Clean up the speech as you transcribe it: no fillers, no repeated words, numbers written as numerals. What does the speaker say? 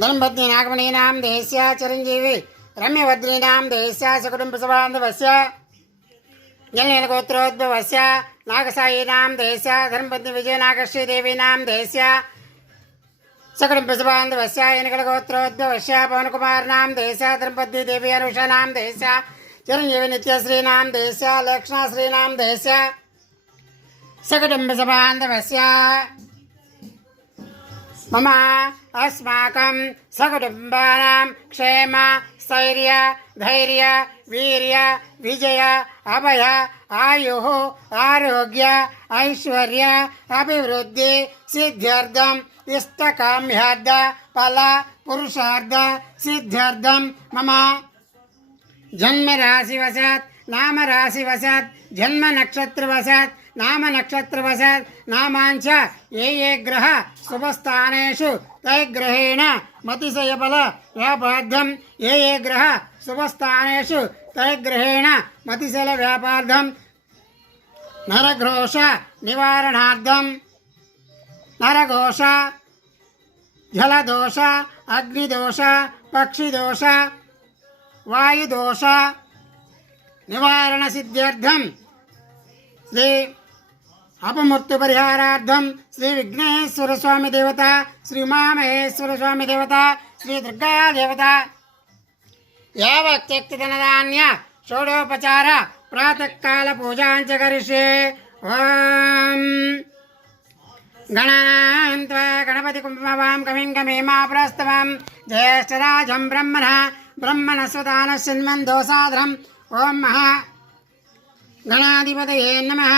ధనంపత్ని నాగమణీనాం దేశ్య చిరంజీవి రమ్యవద్రీనాం దేశ్య సకుటుంబసబాంధవస్య జలనీలగోత్రోద్భవస్య నాగసాయీనాం దేశ్య ధనంపత్ని విజయనాగశ్రీదేవీనాం దేశ్య సకుటుంబసబాంధవస్య ఎనకలగోత్రోద్భవస్య పవన్కుమార్నాం దేశ్య ధనంపత్ని దేవి అనుషానాం దేశ్య చిరంజీవి నిత్యశ్రీనాం దేశ్య లక్ష్మణశ్రీనాం దేశ్య సకుటుంబసబాంధవస్య मम अस्माकं सकुटुम्बानां क्षेम स्थैर्य धैर्य वीर्य विजय अभय आयुः आरोग्य ऐश्वर्य अभिवृद्धि सिद्ध्यर्थम् इष्टकाम्यार्थ फल पुरुषार्थ सिद्ध्यर्थं मम जन्म राशिवशात् नाम राशिवशात् जन्म नक्षत्रवशात् नाम नक्षत्रवशात् नामांच ये ग्रह शुभस्थानेषु तैग्रहेण मतिशयबल व्यापार्थं ये ग्रह शुभस्थानेषु तैग्रहेण मतिशल व्यापार्थं नरघोष निवारणार्थं नरघोष जलदोष अग्निदोष पक्षिदोष वायुदोष निवारण सिद्ध्यर्थं श्री अपमृत्यु परिहारार्थं श्री विघ्नेश्वर स्वामी देवता श्री उमामहेश्वर स्वामी देवता श्री दुर्गा देवता यावत्यक्तिधनधान्य षोडोपचार प्रातःकाल पूजाञ्च करिष्ये। ओम गणान्त्वा गणपति कुम्भवां कविं कमेमा प्रस्तवं ज्येष्ठराजं ब्रह्मणस्वदानः सिन्मन् दोसाधरम् ओम महा गणाधिपतये नमः।